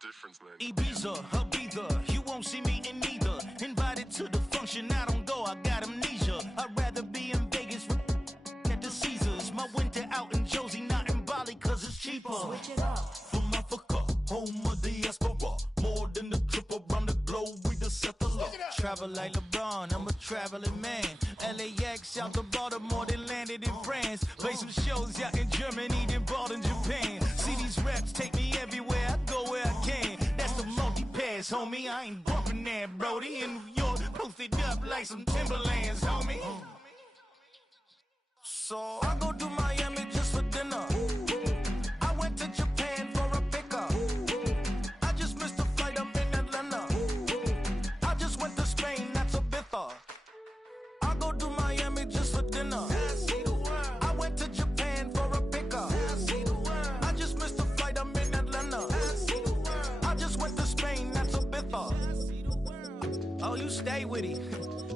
difference, man. Ibiza, Ibiza, you won't see me in neither. Invited to the function, I don't go, I got amnesia. I'd rather be in Vegas at the Caesars. My winter out in Josie, not in Bali, cause it's cheaper. Switch it up. From Africa, home of the diaspora. More than the trip around the globe, we just set the law. Travel like LeBron, I'm a traveling man. LAX out to Baltimore, then landed in France. Play some shows out in Germany, then bought in Japan. See these reps take me everywhere, I go where I can. That's the multi-pass, homie, I ain't bumping that, Brody. In New York, posted up like some Timberlands, homie. So I go to Miami just for dinner. I went to Japan for a pickup. I just missed a flight, I'm in Atlanta. I just went to Spain, that's a bither. I go to Miami just for dinner. I went to Japan for a pickup. I just missed a flight, I'm in Atlanta. I just went to Spain, that's a bither. Oh, you stay with it.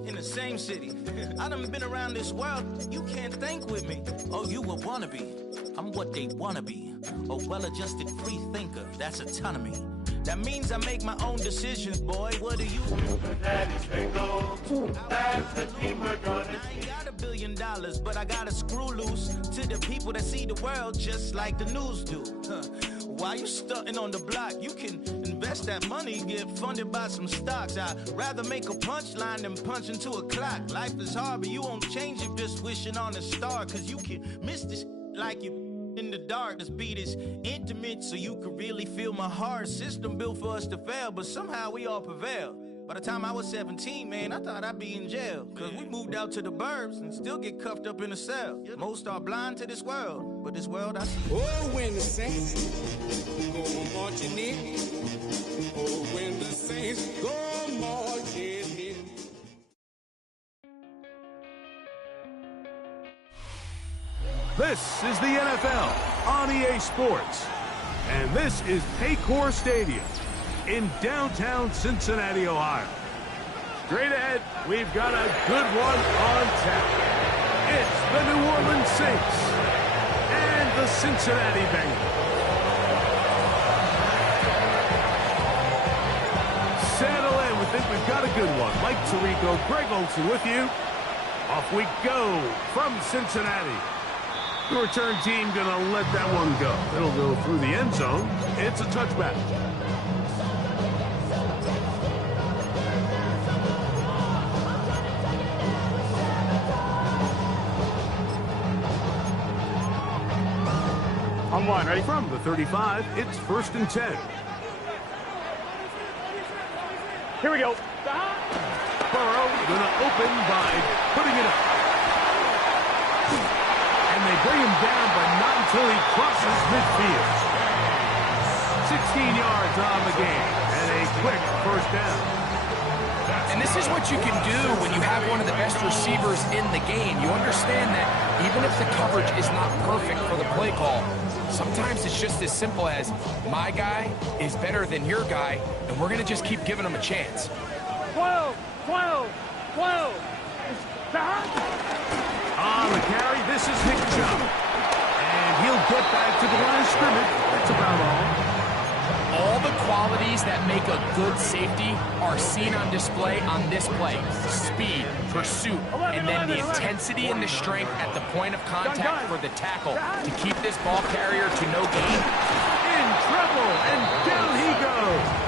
In the same city. I done been around this world, you can't think with me. Oh, you a wannabe, I'm what they wanna be. A well-adjusted free thinker, that's autonomy. That means I make my own decisions, boy, what do you Daddy's Bengals, that's the team we're gonna I ain't got $1 billion, but I got a screw loose to the people that see the world just like the news do. While you stunting on the block, you can invest that money, get funded by some stocks. I'd rather make a punchline than punch into a clock. Life is hard, but you won't change it just wishing on a star. Cause you can miss this like you in the dark. This beat is intimate, so you can really feel my heart. System built for us to fail, but somehow we all prevail. By the time I was 17, man, I thought I'd be in jail. Cause we moved out to the burbs and still get cuffed up in a cell. Most are blind to this world, but this world I see. Oh, when the saints go marching in. Oh, when the saints go marching in. This is the NFL on EA Sports. And this is Paycor Stadium in downtown Cincinnati, Ohio. Straight ahead, we've got a good one on tap. It's the New Orleans Saints and the Cincinnati Bengals. Settle in, we think we've got a good one. Mike Tirico, Greg Olson with you. Off we go from Cincinnati. The return team gonna let that one go. It'll go through the end zone. It's a touchback. On line, ready? From the 35, it's 1st and 10. Here we go. Burrow gonna open by putting it up. And they bring him down, but not until he crosses midfield. 16 yards on the game, and a quick 1st down. And this is what you can do when you have one of the best receivers in the game. You understand that even if the coverage is not perfect for the play call, sometimes it's just as simple as my guy is better than your guy, and we're going to just keep giving him a chance. 12. On the carry, this is Nick Chubb. And he'll get back to the line of scrimmage. That's about all. All the qualities that make a good safety are seen on display on this play. Speed, pursuit, and then the intensity and the strength at the point of contact for the tackle to keep this ball carrier to no gain. In trouble, and down he goes.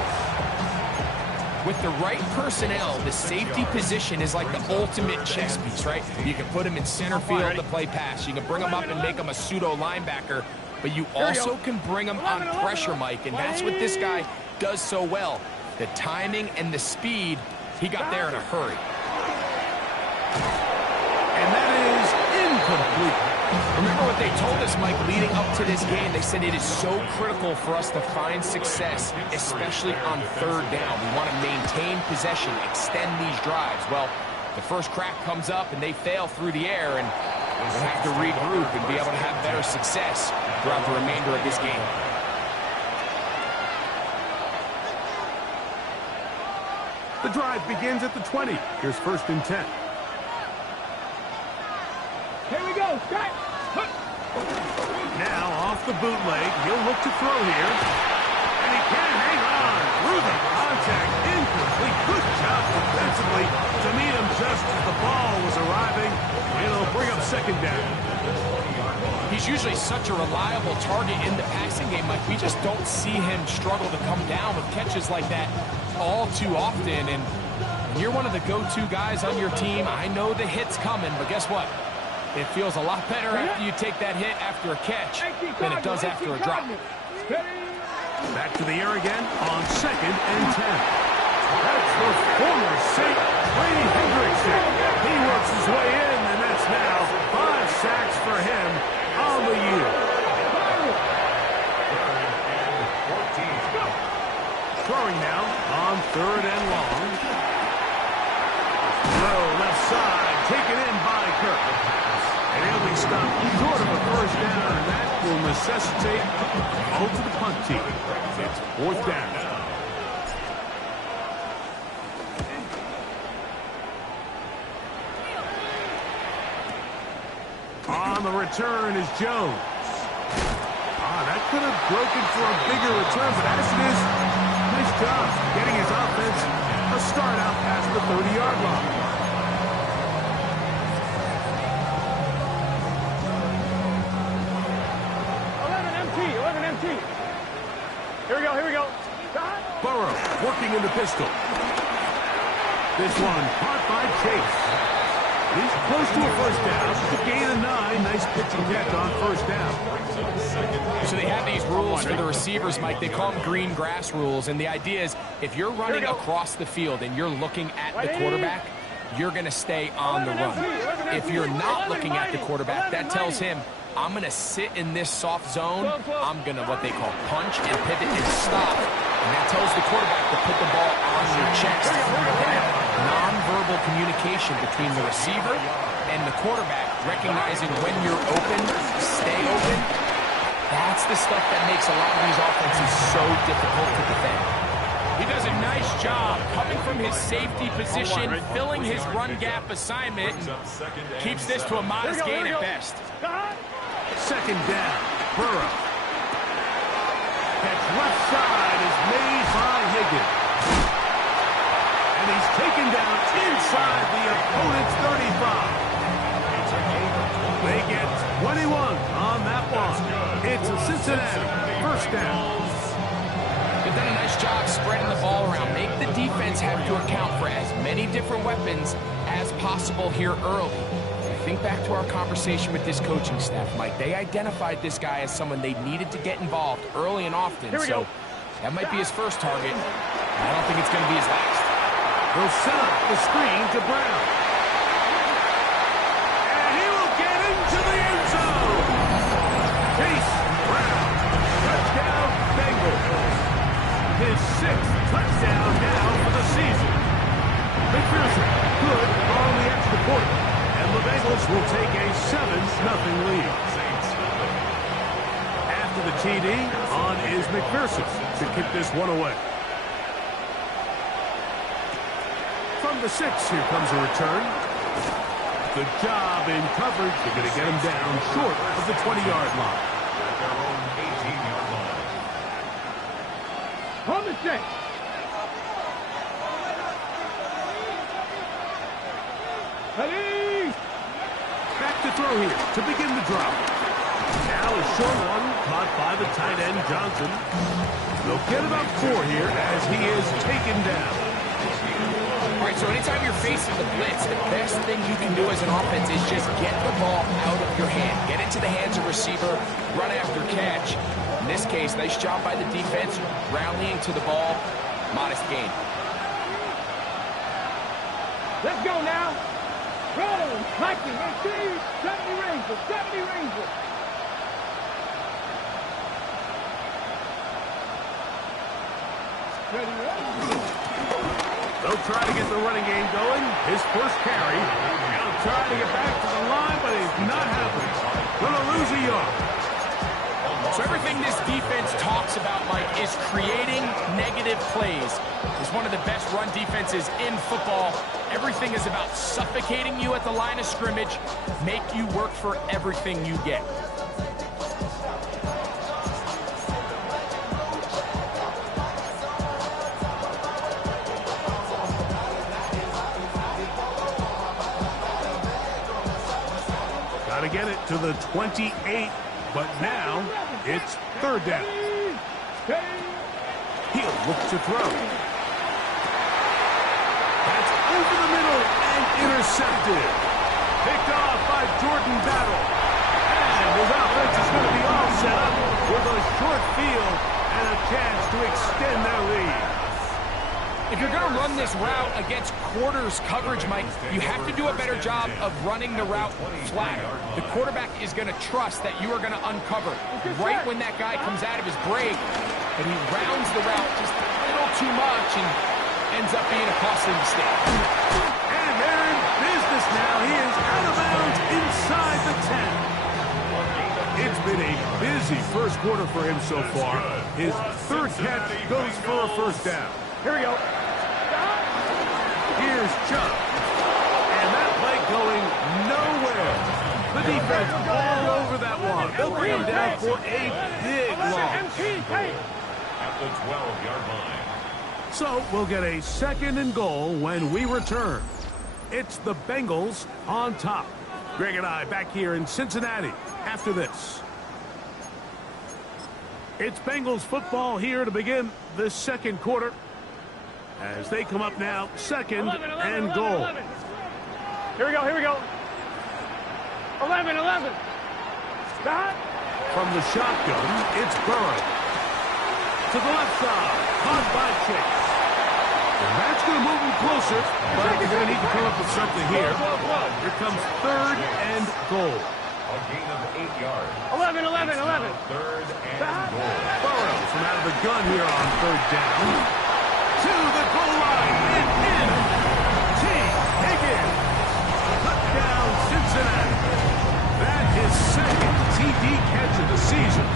With the right personnel, the safety position is like the ultimate chess piece, right? You can put him in center field to play pass. You can bring him up and make him a pseudo linebacker, but you also can bring him on pressure, Mike, and that's what this guy does so well. The timing and the speed, he got there in a hurry. And that is incomplete. Remember what they told us, Mike, leading up to this game. They said it is so critical for us to find success, especially on 3rd down. We want to maintain possession, extend these drives. Well, the first crack comes up and they fail through the air, and we'll have to regroup and be able to have better success throughout the remainder of this game. The drive begins at the 20. Here's 1st and 10. Here we go. Strike. Now off the bootleg, he'll look to throw here. And he can't hang such a reliable target in the passing game, Mike. We just don't see him struggle to come down with catches like that all too often. And you're one of the go-to guys on your team. I know the hit's coming, but guess what? It feels a lot better after you take that hit after a catch than it does after a drop. Back to the air again on 2nd and 10. That's the former Saint Trey Hendrickson. He works his way in, and that's now 5 sacks for him on the year. Throwing now on 3rd and long. Low left side, taken in by Kirk. And he'll be stopped short of a first down, and that will necessitate all to the punt team. It's 4th down. On the return is Jones. That could have broken for a bigger return, but as it is, nice job getting his offense a start out past the 30-yard line. Here we go. Burrow working in the pistol. This one caught by Chase. He's close to a first down. The gain of 9. Nice pitch and catch on first down. So they have these rules for the receivers, Mike. They call them green grass rules. And the idea is if you're running across the field and you're looking at the quarterback, you're going to stay on the run. If you're not looking at the quarterback, that tells him, I'm going to sit in this soft zone. I'm going to what they call punch and pivot and stop. And that tells the quarterback to put the ball on your chest. That nonverbal communication between the receiver and the quarterback, recognizing when you're open, stay open, that's the stuff that makes a lot of these offenses so difficult to defend. He does a nice job coming from his safety position, filling his run gap assignment, and keeps this to a modest gain at best. 2nd down, Burrow. Catch left side is made by Higgins. And he's taken down inside the opponent's 35. They get 21 on that one. It's a Cincinnati first down. They've done a nice job spreading the ball around. Make the defense have to account for as many different weapons as possible here early. Think back to our conversation with this coaching staff, Mike. They identified this guy as someone they needed to get involved early and often. So that might be his first target. I don't think it's going to be his last. They'll set up the screen to Brown. And he will get into the end zone. Chase Brown. Touchdown, Bengals. His 6th touchdown now for the season. McPherson, good on the extra point. And the Bengals will take a 7-0 lead. After the TD, on is McPherson to kick this one away. From the 6, here comes a return. Good job in coverage. They're going to get him down short of the 20-yard line. Hold the check. Ready? Back to throw here to begin the drop. Now a short one caught by the tight end Johnson. They'll get about 4 here as he is taken down. All right, so anytime you're facing the blitz, the best thing you can do as an offense is just get the ball out of your hand. Get into the hands of receiver, run after catch. In this case, nice job by the defense, rallying to the ball, modest gain. Let's go now. Roll, Mikey, 70 Rangers, 70 Rangers. Ready, They'll try to get the running game going. His first carry. He'll try to get back to the line, but it's not happening. Gonna lose a yard. So everything this defense talks about, Mike, is creating negative plays. It's one of the best run defenses in football. Everything is about suffocating you at the line of scrimmage, make you work for everything you get. Got to get it to the 28. But now it's third down. He'll look to throw. That's over the middle and intercepted. Picked off by Jordan Battle. And his offense is going to be all set up with a short field and a chance to extend their lead. If you're going to run this route against quarters coverage, Mike, you have to do a better job of running the route flatter. The quarterback is going to trust that you are going to uncover right when that guy comes out of his break, and he rounds the route just a little too much and ends up being a costly mistake. And they're in business now. He is out of bounds inside the 10. It's been a busy first quarter for him so far. His third catch goes for a first down. Here we go. Here's Chubb. And that play going nowhere. The defense all over that one. They'll bring him down for a big loss. At the 12-yard line. So we'll get a second and goal when we return. It's the Bengals on top. Greg and I back here in Cincinnati after this. It's Bengals football here to begin the second quarter. As they come up now, second and goal. Here we go, here we go. 11. Stop. From the shotgun, it's Burrow. To the left side, caught by Chase. And that's going to move him closer, but they're going to need to come up with something here. Here comes third and goal. A gain of 8 yards. 11. Third and goal. Burrow from out of the gun here on third down. To the goal line and in. T. Higgins. Touchdown, Cincinnati. That is second TD catch of the season.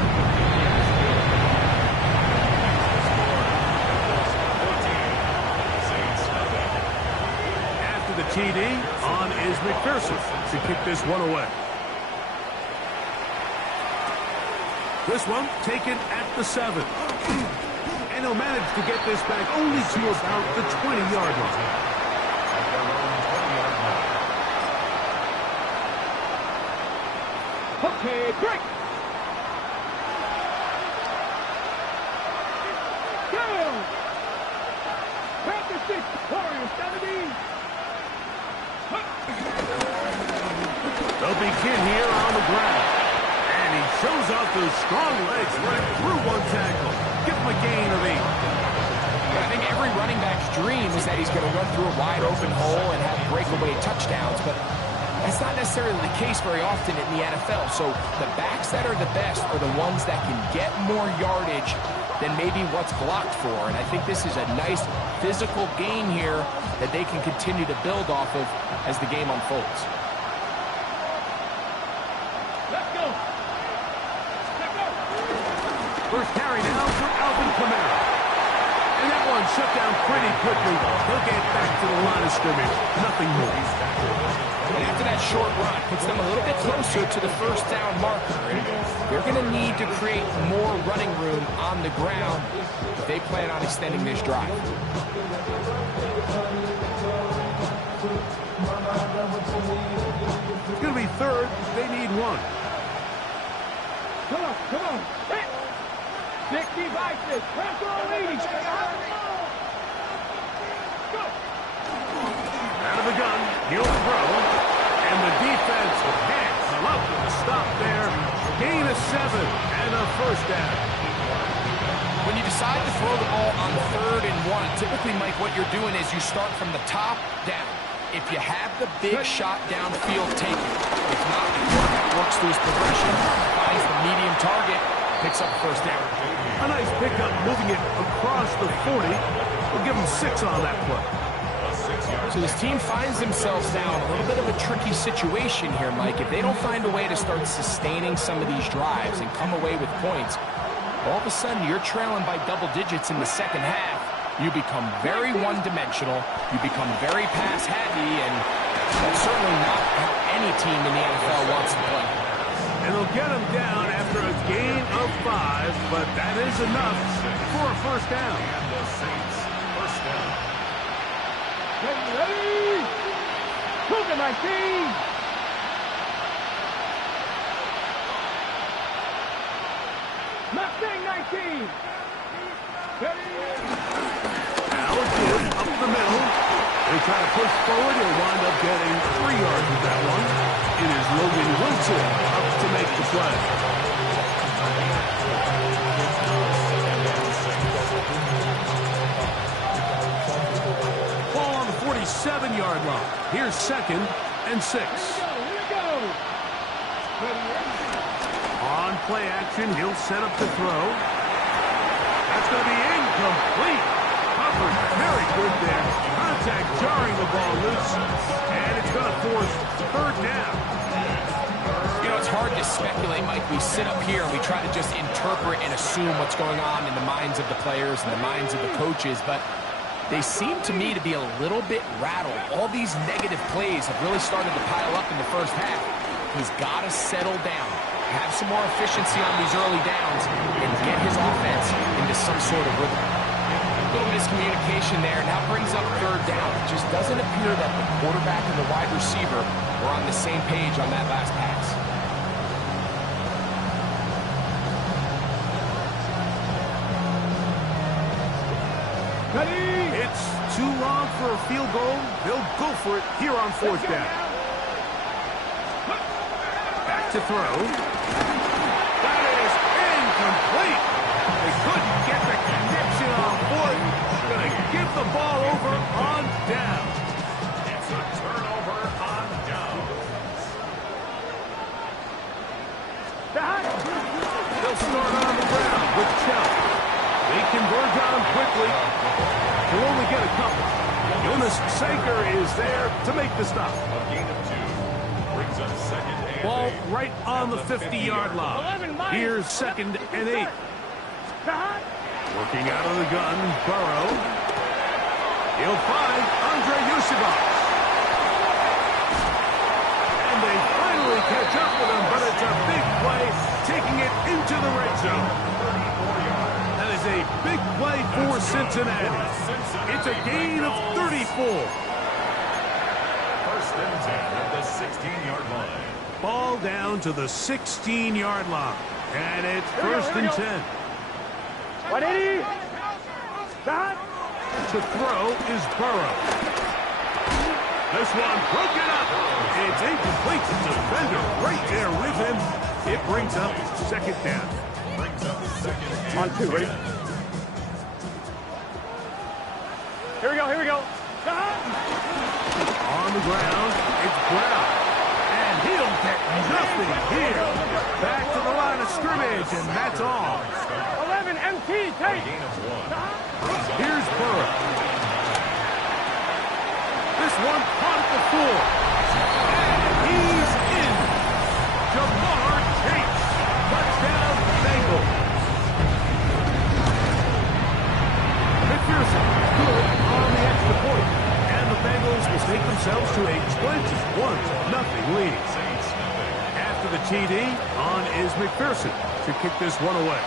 After the TD, on is McPherson to kick this one away. This one taken at the 7. And he'll manage to get this back only to about the 20-yard line. Okay, great. Go. Practice 6, Warriors 17. They'll begin here on the ground. And he shows off those strong legs right through one tackle. Give him a gain of 8. I think every running back's dream is that he's going to run through a wide open hole and have breakaway touchdowns, but that's not necessarily the case very often in the NFL. So the backs that are the best are the ones that can get more yardage than maybe what's blocked for. And I think this is a nice physical gain here that they can continue to build off of as the game unfolds. Let's go. First carry now for Alvin Kamara. And that one shut down pretty quickly. He'll get back to the line of scrimmage. Nothing more. And after that short run, puts them a little bit closer to the first down marker. And they're going to need to create more running room on the ground if they plan on extending this drive. It's going to be third. They need 1. Come on. Hit. 60 by 6. Press all 80. Go. Out of the gun, he'll throw, and the defense can't come up with a stop there. Gain of 7 and a first down. When you decide to throw the ball on 3rd and 1, typically, Mike, what you're doing is you start from the top down. If you have the big shot downfield, take it. If not, the quarterback works through his progression, finds the medium target, picks up first down. A nice pickup, moving it across the 40. We'll give him 6 on that play. So this team finds themselves now in a little bit of a tricky situation here, Mike. If they don't find a way to start sustaining some of these drives and come away with points, all of a sudden you're trailing by double digits in the second half. You become very one-dimensional. You become very pass-heavy, and that's certainly not how any team in the NFL wants to play. And they'll get him down after a gain of 5, but that is enough for a first down. And the Saints, first down. Ready? Look at my team. Now again, up the middle. They try to push forward. He'll wind up getting 3 yards with that one. It is Logan Wilson up to make the play. Ball on the 47-yard line. Here's 2nd and 6. On play action, he'll set up the throw. That's going to be incomplete. Covered very good there. Contact jarring the ball loose. And it's going to force 3rd down. You know, it's hard to speculate, Mike. We sit up here and we try to just interpret and assume what's going on in the minds of the players and the minds of the coaches, but they seem to me to be a little bit rattled. All these negative plays have really started to pile up in the first half. He's got to settle down, have some more efficiency on these early downs, and get his offense into some sort of rhythm. A little miscommunication there, and that brings up 3rd down. It just doesn't appear that the quarterback and the wide receiver were on the same page on that last pass. It's too long for a field goal. They'll go for it here on 4th down. Back to throw. That is incomplete. They couldn't get the connection on 4th. Going to give the ball over on down. It's a turnover on down. They'll start on the ground with Chubb. They converge on him quickly. He'll only get a couple. Jonas Sager is there to make the stop. A gain of 2 brings up 2nd and 8. Ball right on the 50-yard line. Here's 2nd and 8. Working out of the gun, Burrow. He'll find Andre Yusibov. And they finally catch up with him, but it's a big play, taking it into the red zone. That is a big play for Cincinnati. It's a gain of 34. 1st and 10 at the 16-yard line. Ball down to the 16-yard line. And it's 1st and 10. 180. To throw is Burrow. This one broken up. It's incomplete. Defender right there with him. It brings up 2nd down. Brings up 2nd and On 2, ready? Here we go. On the ground, it's Brown. And he'll get nothing here. Back to the line of scrimmage, and that's all. 11, MT, take. gain of 1. Here's Burrow. This one caught at the 4. And he's in. Jamar Chase. Touchdown, Bengals. McPherson, good on the extra point. And the Bengals will take themselves to a 21-0 lead. After the TD, on is McPherson to kick this one away.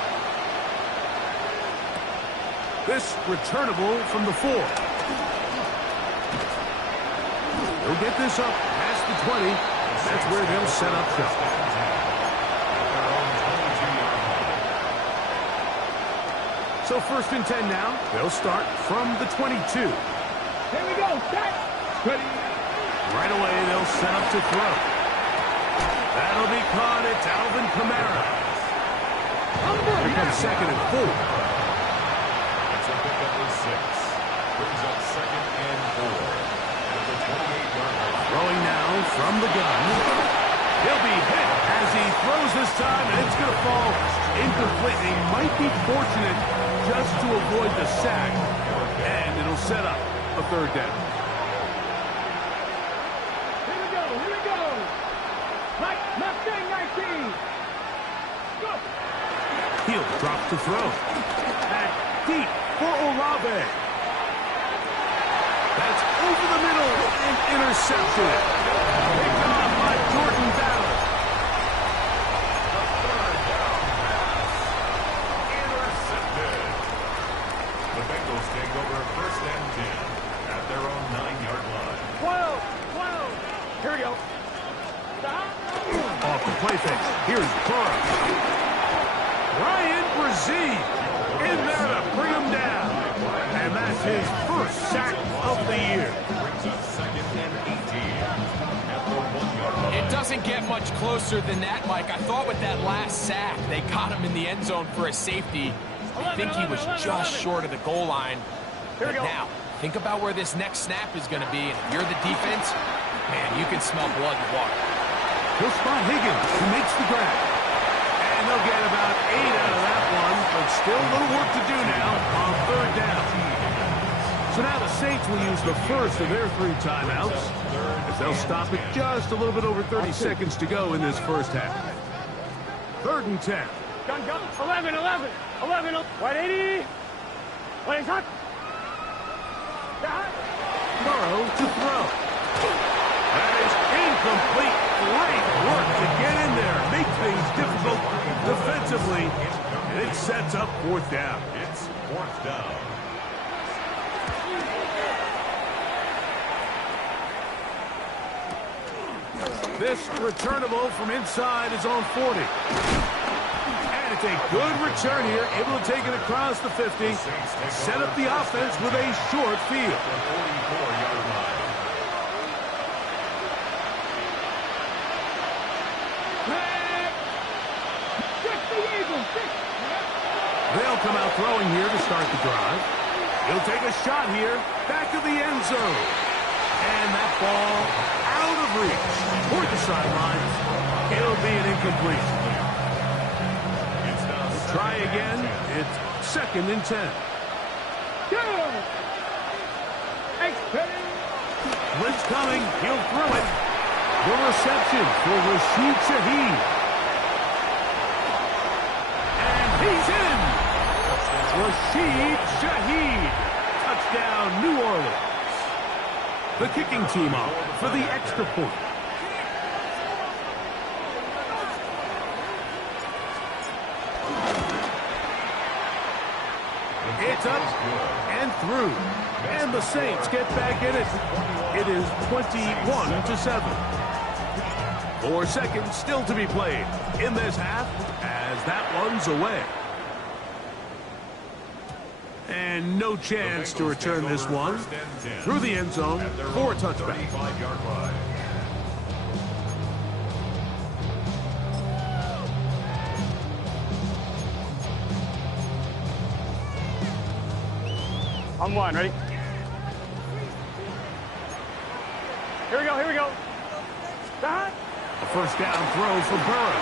This returnable from the 4. They'll get this up past the 20. That's where they'll set up shop. So 1st and 10 now. They'll start from the 22. Here we go, set. Right away, they'll set up to throw. That'll be caught. It's Alvin Kamara. Here comes 2nd and 4. It's a pickup of 6. Brings up 2nd and 4. At the 28-yard line. Throwing now from the gun. He'll be hit as he throws this time, and it's going to fall incomplete. He might be fortunate just to avoid the sack, and it'll set up a 3rd down. Here we go. Mike, Mustang 19. Go. He'll drop to throw. Back deep for Olave. That's over the middle and intercepted. Picked off by Jordan Battle. Intercepted. The Bengals take over 1st and 10 at their own 9-yard line. 12. Here we go. Off the play fake. Here's Burrow. Ryan Brzee in there to bring him down. doesn't get much closer than that, Mike. I thought with that last sack, they got him in the end zone for a safety. I think he was just short of the goal line. But now, think about where this next snap is going to be. And if you're the defense, man, you can smell blood in the water. He'll spot Higgins, who makes the grab. And they'll get about 8 out of that one, but still a little work to do now on third down. So now the Saints will use the first of their 3 timeouts, as they'll stop it just a little bit over 30 seconds to go in this first half. 3rd and 10. Gun, 11, 180. What is hot? Burrow to throw. That is incomplete. Great work to get in there, make things difficult defensively, and it sets up 4th down. It's 4th down. This returnable from inside his own 40. And it's a good return here, able to take it across the 50, set up the offense with a short field. 44-yard line. They'll come out throwing here to start the drive. He'll take a shot here, back of the end zone. And that ball out of reach toward the sideline. It'll be an incompletion. We'll try again. It's 2nd and 10. Blitz coming. He'll throw it. The reception for Rashid Shaheed. And he's in. Rashid Shaheed. Touchdown, New Orleans. The kicking team off for the extra point. It's up and through. And the Saints get back in it. It is 21-7. 4 seconds still to be played in this half as that one's away. And no chance to return this one through the end zone for a touchback. On 1, ready? Here we go. A first down throw for Burrow.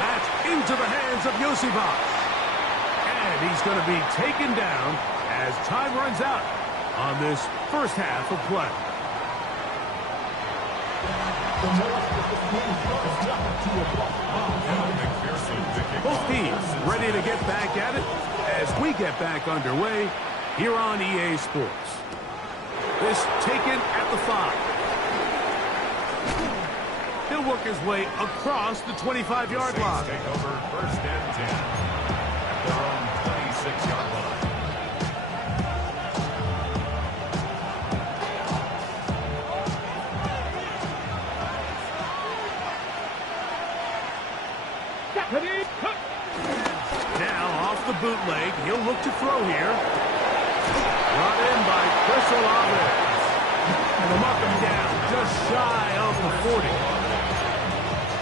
That's into the hands of Yosibach. And he's going to be taken down as time runs out on this first half of play. Both teams ready to get back at it as we get back underway here on EA Sports. This taken at the 5. He'll work his way across the 25-yard line. Take over 1st and 10 at their own 26-yard line. Now off the bootleg, he'll look to throw here. Brought in by Chris Olave. And they'll mark him down just shy of the 40.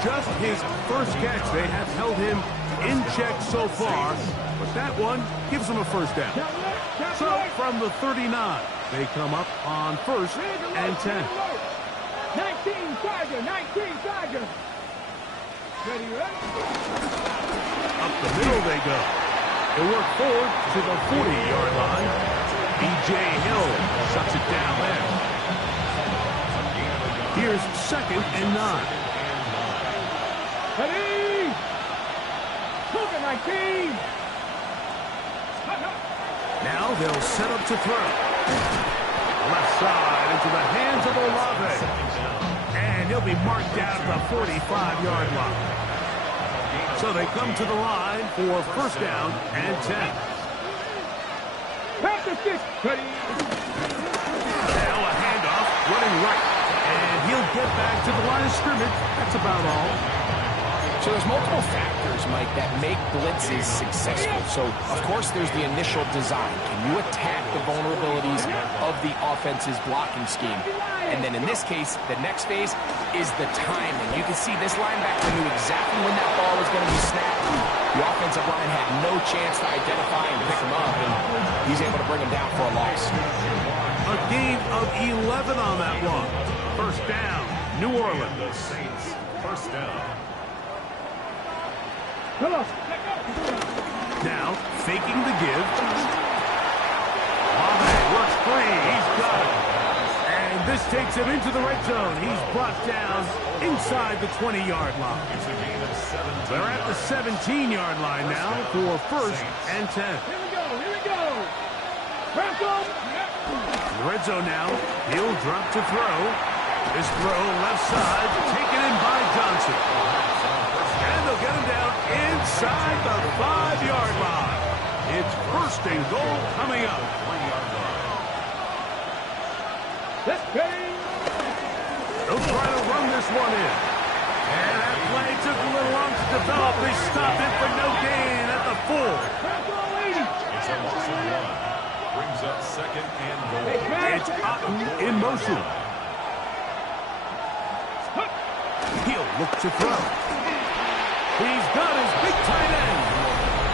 Just his first catch. They have held him in check so far, but that one gives them a first down. So from the 39, they come up on 1st and 10. 19 Charger. Ready? Up the middle they go. They work forward to the 40-yard line. B.J. Hill shuts it down there. Here's 2nd and 9. Ready? 19. Now they'll set up to throw. Left side into the hands of Olave. And he'll be marked down at the 45-yard line. So they come to the line for first down and 10. Now a handoff running right. And he'll get back to the line of scrimmage. That's about all. So there's multiple factors, Mike, that make blitzes successful. So, of course, there's the initial design. Can you attack the vulnerabilities of the offense's blocking scheme? And then in this case, the next phase is the timing. You can see this linebacker knew exactly when that ball was going to be snapped. The offensive line had no chance to identify and pick him up, and he's able to bring him down for a loss. A gain of 11 on that one. First down, New Orleans. The Saints, first down. Now, faking the give. Mame works free. He's got it. And this takes him into the red zone. He's brought down inside the 20-yard line. It's a gain of 17. They're at the 17-yard line now for first and 10. Here we go. In the red zone now. He'll drop to throw. This throw left side taken in by Johnson. And they'll get him down inside the 5-yard line. It's first and goal coming up. 3-yard line. Let's play. They'll try to run this one in. And that play took a little long to develop. They stopped it for no gain at the 4. It's a loss of 1. Brings up second and goal. It's Otten in motion. He'll look to throw. He's got his big tight end.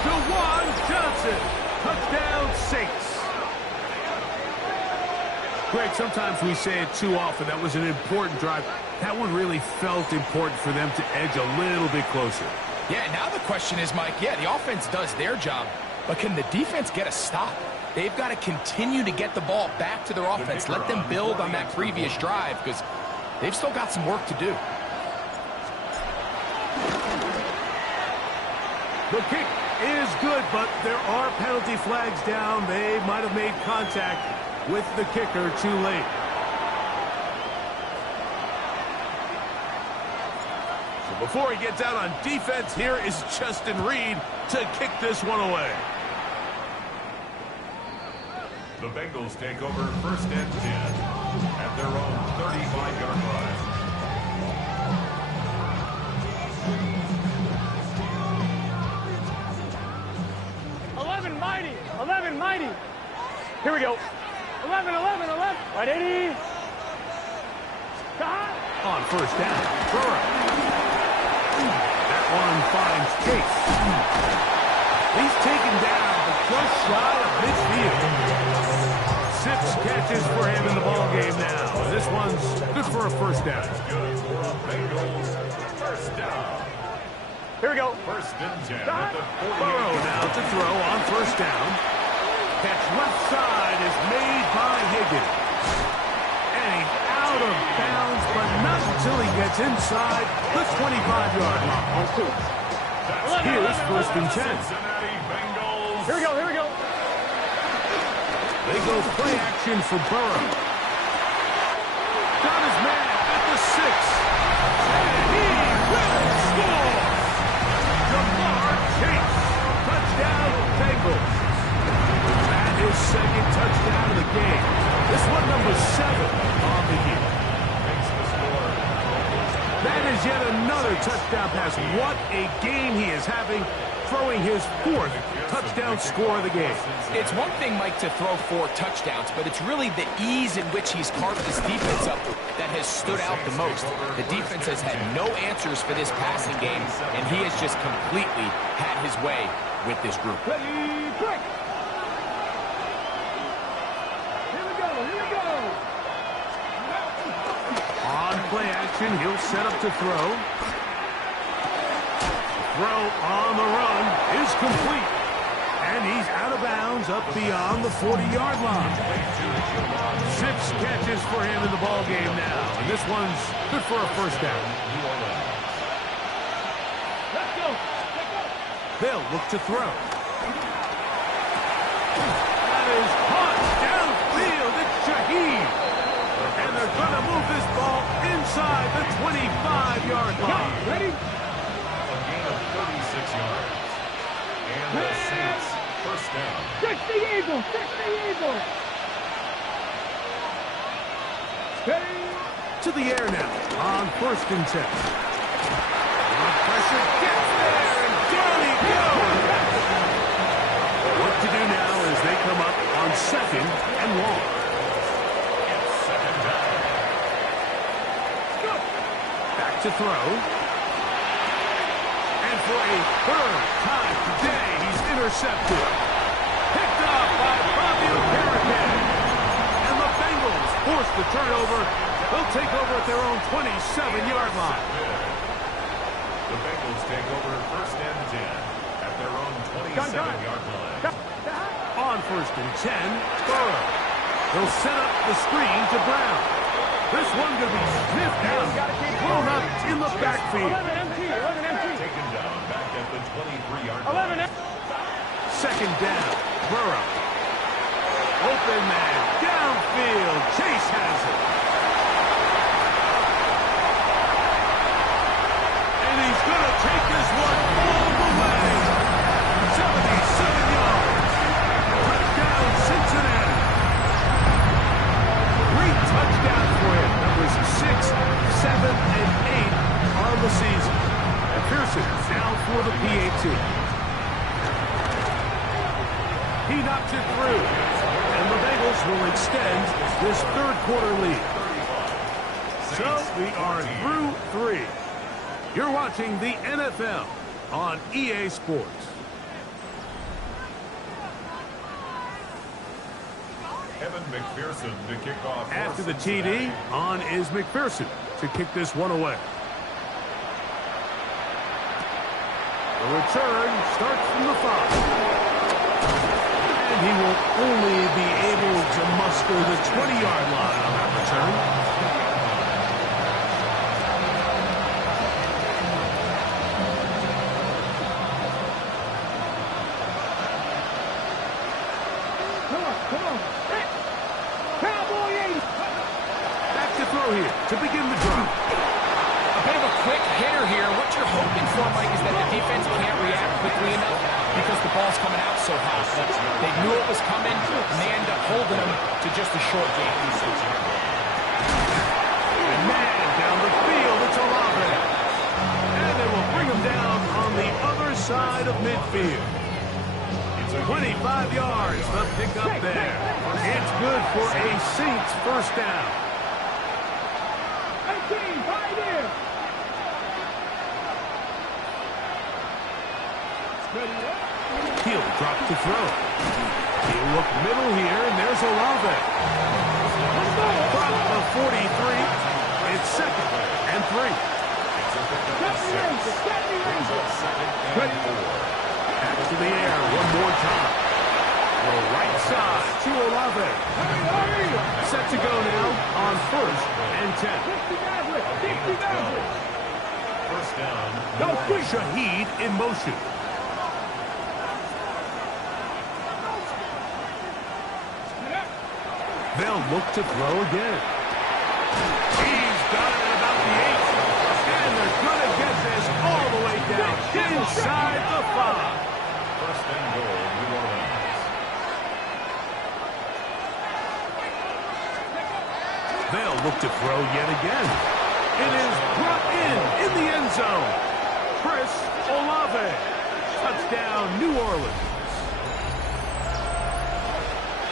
DeJuan Johnson. Touchdown, Saints. Greg, sometimes we say it too often. That was an important drive. That one really felt important for them to edge a little bit closer. Yeah, now the question is, Mike, yeah, the offense does their job, but can the defense get a stop? They've got to continue to get the ball back to their offense. Let them build on that previous drive because they've still got some work to do. The kick is good, but there are penalty flags down. They might have made contact with the kicker too late. So before he gets out on defense, here is Justin Reed to kick this one away. The Bengals take over first and 10 at their own 35-yard line. Mighty. Here we go. 11. 180. On first down, Burrow. That one finds Chase. He's taken down, but just shy of midfield. 6 catches for him in the ball game now. And this one's good for a first down. Bengals, first down. Here we go. First and 10 at the 48. Burrow now to throw on first down. Catch left side is made by Higgins. And he's out of bounds, but not until he gets inside the 25-yard line. Here's first and 10. Cincinnati Bengals. Here we go. They go play action for Burrow. Got his man at the 6. And he will score. Jamar Chase. Touchdown, Bengals. That is second touchdown of the game. This one number 7 on the year. Makes the score. That is yet another touchdown pass. What a game he is having, throwing his 4th touchdown score of the game. It's one thing, Mike, to throw 4 touchdowns, but it's really the ease in which he's carved this defense up that has stood out the most. The defense has had no answers for this passing game, and he has just completely had his way with this group. Ready, quick. Here we go. On play action, he'll set up to throw. Throw on the run is complete. And he's out of bounds up beyond the 40-yard line. 6 catches for him in the ball game now. And this one's good for a first down. Let's go. They'll look to throw. That is caught downfield. It's Shaheed. And they're going to move this ball inside the 25-yard line. Ready? A gain of 36 yards. And the Saints, first down. 60 Eagles. To the air now on first and 10. Pressure gets there, and down he goes. What to do now as they come up on 2nd and long. Second down. Back to throw. And for a 3rd time today, he's intercepted. Picked up by Fabio Carrigan. And the Bengals force the turnover. They'll take over at their own 27-yard line. The Bengals take over 1st and 10 at their own 27-yard line. On 1st and 10, Burrow. They'll set up the screen to Brown. This one going to be sniffed out, thrown up in the backfield. 11 MT. Taken down back at the 23-yard line. 2nd down, Burrow. Open man, downfield. Chase has it. And he's going to take this one all the way. 77 yards. Touchdown, Cincinnati. 3 touchdowns for him. Numbers 6, 7, and 8 on the season. And Pearson now for the PAT. He knocks it through. And the Bengals will extend this 3rd quarter lead. So we are through 3. You're watching the NFL on EA Sports. Evan McPherson to kick off. After the TD, on is McPherson to kick this one away. The return starts from the 5. And he will only be able to muster the 20-yard line on that return. Come on. Hey. Cowboy 80. Back to throw here to begin the drive. A bit of a quick hitter here. What you're hoping for, Mike, is that the defense can't react quickly enough because the ball's coming out so hot. They knew it was coming, and they end up holding them to just a short game. And man, down the field, it's Olave. And they will bring him down on the other side of midfield. 25 yards, the pickup there. It's good for a Saints 1st down. 18, right in. He'll drop to throw. He'll look middle here, and there's Olave. From the 43, it's 2nd and 3. Back to the air one more time. The right side to Olave. Set to go now on 1st and 10. 1st down. Go quick. Shaheed in motion. They'll look to throw again. He's got it at about the 8. And they're going to get this all the way down inside the 5. 1st and goal, New Orleans. They'll look to throw yet again. It is brought in the end zone. Chris Olave. Touchdown, New Orleans.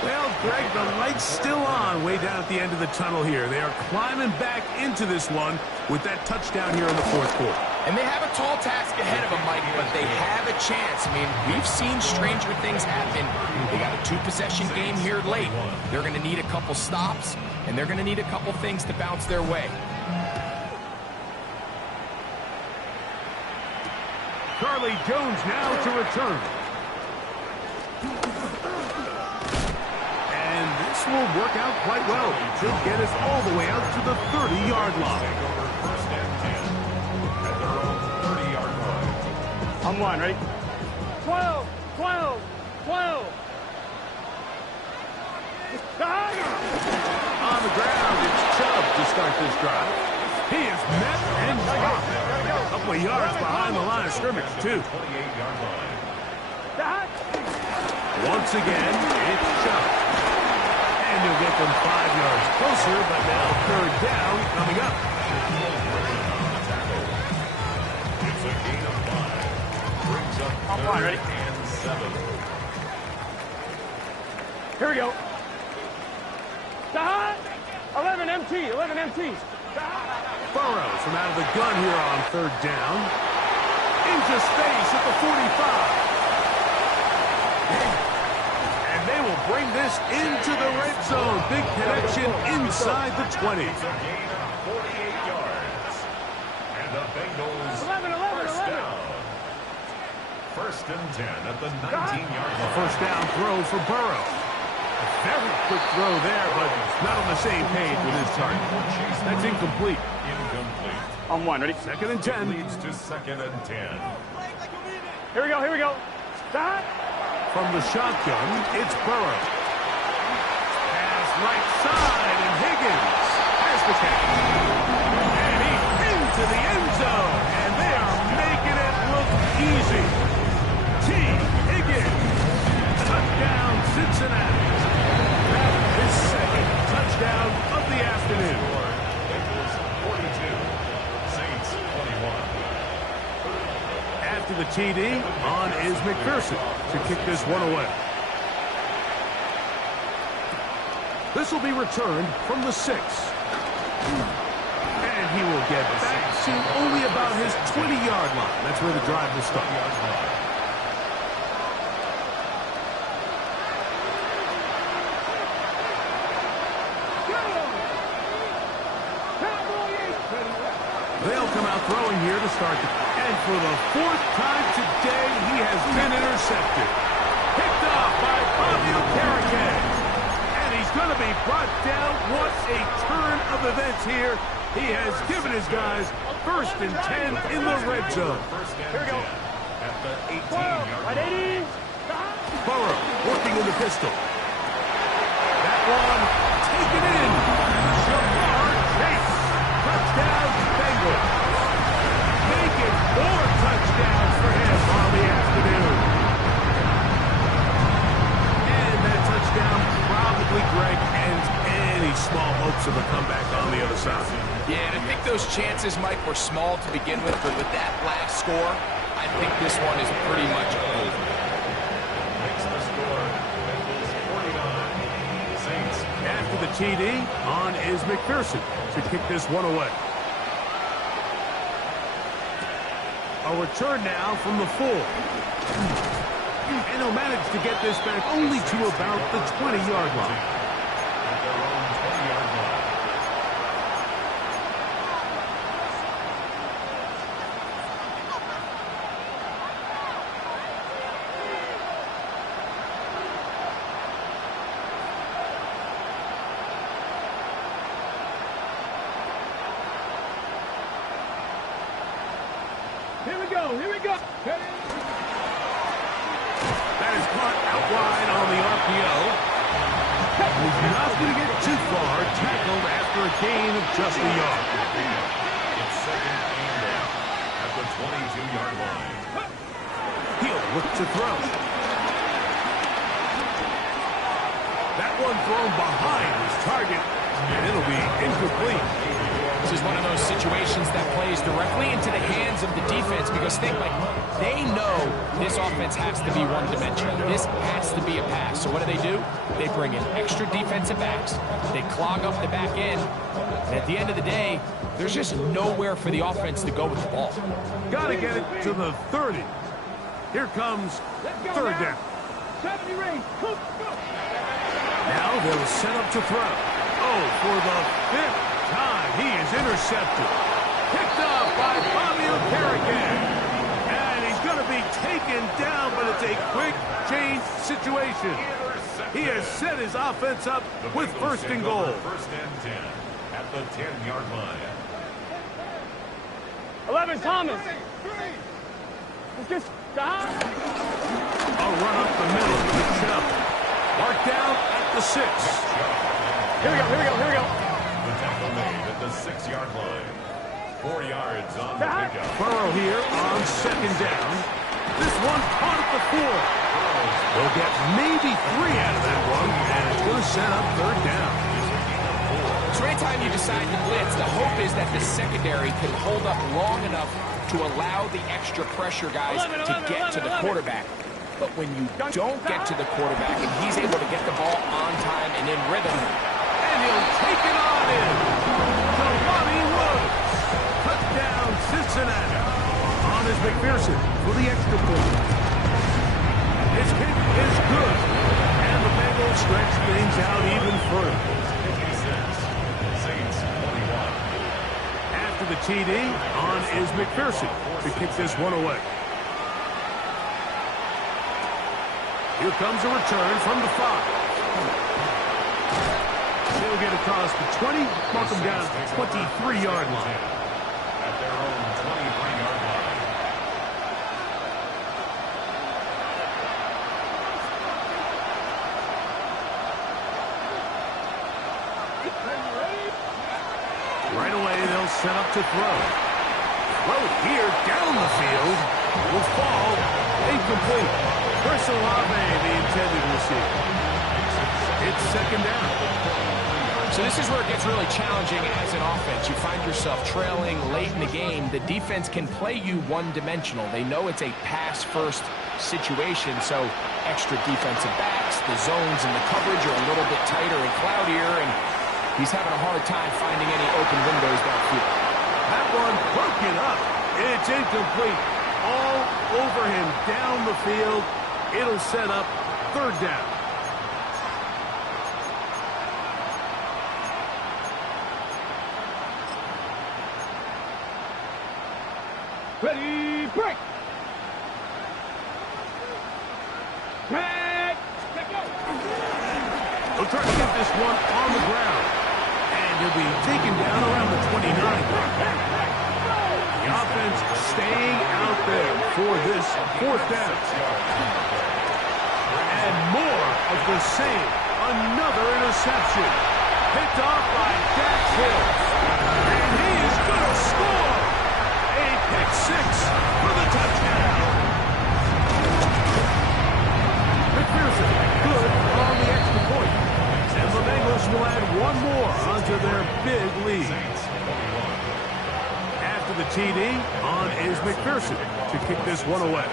Well, Greg, the light's still on way down at the end of the tunnel here. They are climbing back into this one with that touchdown here in the 4th quarter. And they have a tall task ahead of them, Mike, but they have a chance. I mean, we've seen stranger things happen. They got a 2-possession game here late. They're going to need a couple stops, and they're going to need a couple things to bounce their way. Charlie Jones now to return. And this will work out quite well. Should get us all the way out to the 30-yard line. First and 10 at their own 30-yard line. I'm one, ready? 12, 12, 12. On the ground, it's Chubb to start this drive. He is met and dropped. A couple of yards behind the line of scrimmage, too. 28-yard line. Once again, it's Chubb. And you'll get them 5 yards closer, but now 3rd down coming up. It's a a gain of 5. Brings up third ready? and 7. Here we go. Stop. 11 MT. 11 MT. Burrows from out of the gun here on third down. Into space at the 45. And they will bring this into the red zone. Big connection inside the 20. It's a gain of 48 yards. And the Bengals 11. first down. First and 10 at the 19-yard line. First down throw for Burrows. A very quick throw there, but not on the same page with his target. That's incomplete. Incomplete. On 1. Ready? Second and 10. Leads to second and 10. Here we go. Here we go. Stop. From the shotgun, it's Burrows. Pass right side, and Higgins has the catch. And he's into the end zone, and they are making it look easy. T. Higgins, touchdown Cincinnati. That's his second touchdown of the afternoon. Bengals 42, Saints 21. After the TD, on is McPherson to kick this one away. This will be returned from the 6. And he will get back to only about his 20-yard line. That's where the drive will start. They'll come out throwing here to start. And for the 4th time today, he has been intercepted. Picked off by Fabio Carrigan. And he's going to be brought down. What a turn of events here. He has given his guys first and 10 in the red zone. Here we go. At the 18-yard line. Burrow working in the pistol. That one taken in. Jamar Chase. Touchdown Bengals. Making 4 touchdowns for him on the afternoon. And that touchdown probably, Greg, ends any small hopes of a comeback on the other side. Yeah, and I think those chances, Mike, were small to begin with, but with that last score, I think this one is pretty much over. Makes the score. Bengals 49, Saints. After the TD, on is McPherson to kick this one away. A return now from the 4. And he'll manage to get this back only to about the 20-yard line. At their own 20-yard line. Here we go. Here we go. That is caught out wide on the RPO. He's not going to get too far. Tackled after a gain of just a yard. It's second and 8 at the 22-yard line. He'll look to throw. That one thrown behind his target, and it'll be incomplete. This is one of those situations that plays directly into the hands of the defense because think, like, they know this offense has to be one-dimensional. This has to be a pass. So what do? They bring in extra defensive backs. They clog up the back end. And at the end of the day, there's just nowhere for the offense to go with the ball. Got to get it to the 30. Here comes third down. 70 range. Go. Now they'll set up to throw. Oh, for the 5th time, he is intercepted. Picked off by Fabio Carrigan. And he's going to be taken down, but it's a quick change situation. He has set his offense up with first and goal. First and 10 at the 10-yard line. 11 Thomas. Let's just stop. A run up the middle to Chubb. Marked down at the 6. Here we go. The tackle made at the 6-yard line. 4 yards on the pickup. Burrow here on second down. This one caught at the 4. They'll get maybe 3 out of that one, and it's going to set up third down. So anytime you decide to blitz, the hope is that the secondary can hold up long enough to allow the extra pressure guys to get to the quarterback. But when you don't get to the quarterback and he's able to get the ball on time and in rhythm, and he'll take it on in to Bobby Woods. Touchdown, Cincinnati. On is McPherson for the extra point. His kick is good, and the Bengals stretch things out even further. 56, Saints 21. After the TD, on is McPherson to kick this one away. Here comes a return from the 5. They'll get across the 20, mark them down to the 23-yard line. At their own 23-yard line. Right away, they'll set up to throw. Throw here down the field. Will fall. Incomplete. Chris Olave, the intended receiver. It's second down. So this is where it gets really challenging as an offense. You find yourself trailing late in the game. The defense can play you one-dimensional. They know it's a pass-first situation, so extra defensive backs, the zones and the coverage are a little bit tighter and cloudier, and he's having a hard time finding any open windows downfield. That one broken up. It's incomplete. All over him down the field. It'll set up third down. Ready, break. Break. Go. He'll try to get this one on the ground. And he'll be taken down around the 29. The offense staying out there for this fourth down. And more of the same. Another interception. Picked off by Dax Hill. And he is going to score. A pick six for the touchdown. McPherson, good on the extra point. And the Bengals will add one more onto their big lead. After the TD, on is McPherson to kick this one away.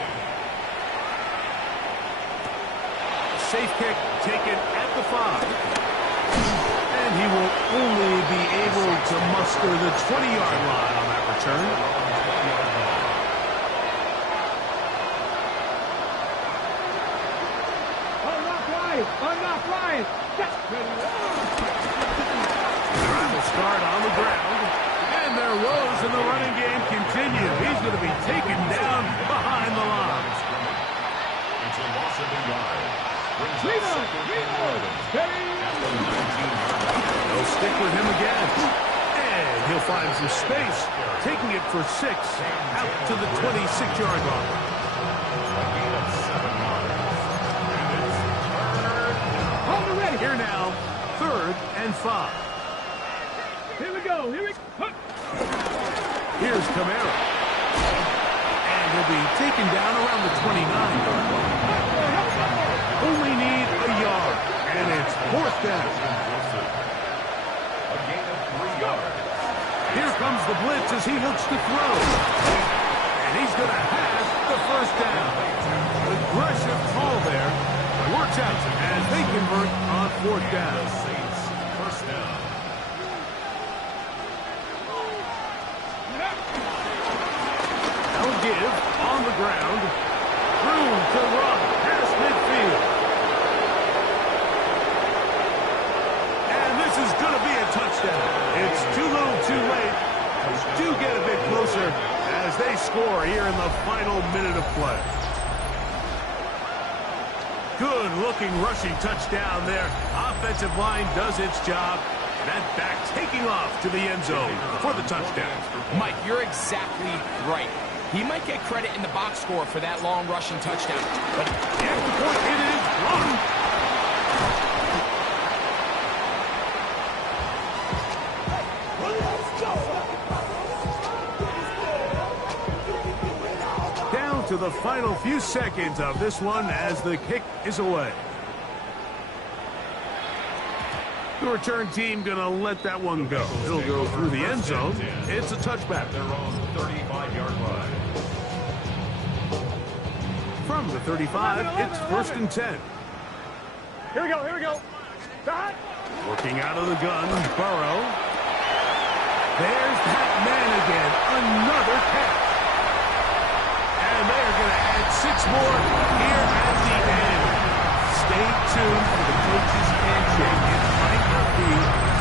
Safe kick taken at the 5. And he will only be able to muster the 20-yard line on that return. Unlock Ryan. Drive will start on the ground. And their woes in the running game continue. He's going to be taken down behind the line. It's a loss of a yard. They'll stick with him again. And he'll find some space, taking it for 6 out to the 26-yard line. A gain of 7 yards. Here now, 3rd and 5. Here we go. Here we go. Here's Kamara. And he'll be taken down around the 29-yard line. Only need a yard. And it's 4th down. A gain of 3 yards. Here comes the blitz as he looks to throw. And he's going to have the first down. Aggressive call there. Works out as they convert on 4th down. Saints, first down. They'll give on the ground. Room to run past midfield. And this is going to be a touchdown. It's too little too late. Do get a bit closer as they score here in the final minute of play. Good-looking rushing touchdown there. Offensive line does its job. That back taking off to the end zone for the touchdown. Mike, you're exactly right. He might get credit in the box score for that long rushing touchdown. But at the point, it is blocked. To the final few seconds of this one as the kick is away. The return team going to let that one go. It'll go through the end zone. It's a touchback. Their own 35-yard line. From the 35, it's 1st and 10. Here we go, here we go. Start. Working out of the gun, Burrow. There's that man again. Another catch. And they're going to add 6 more here at the end. Stay tuned for the coach's handshake. It might not be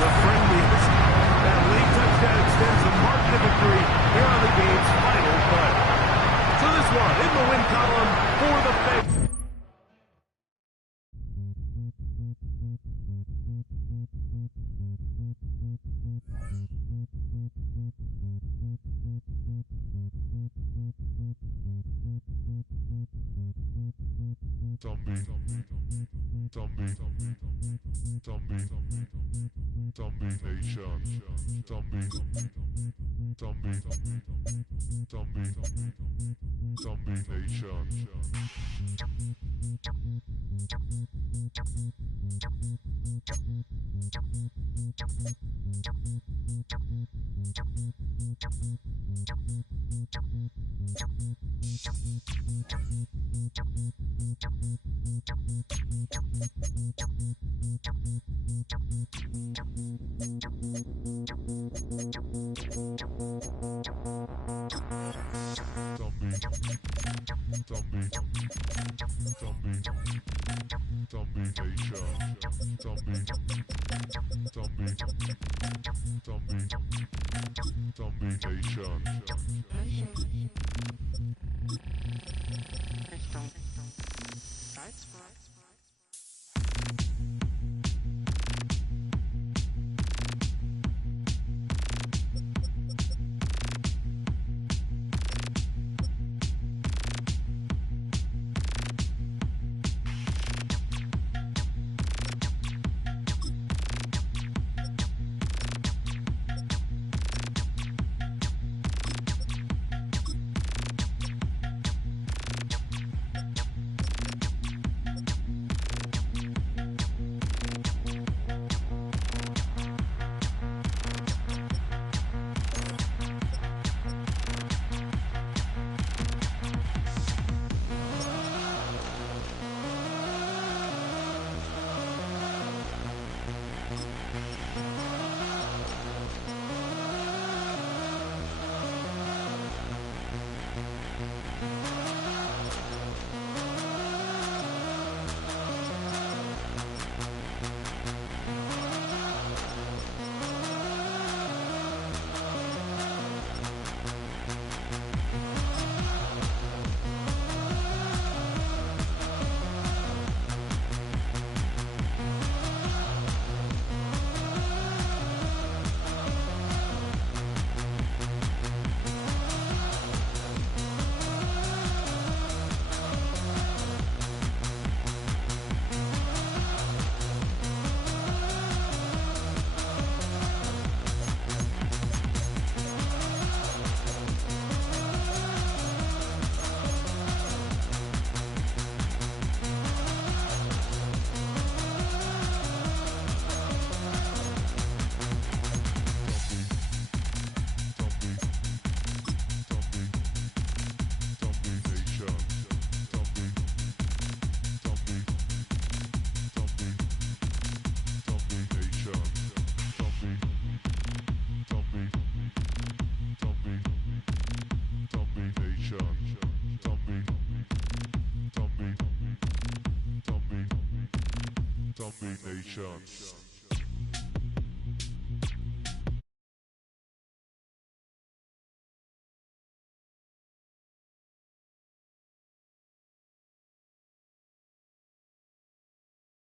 the friendliest. That late touchdown extends the margin of victory here on the game's final play. So this one in the win column for the Bengals. Nation.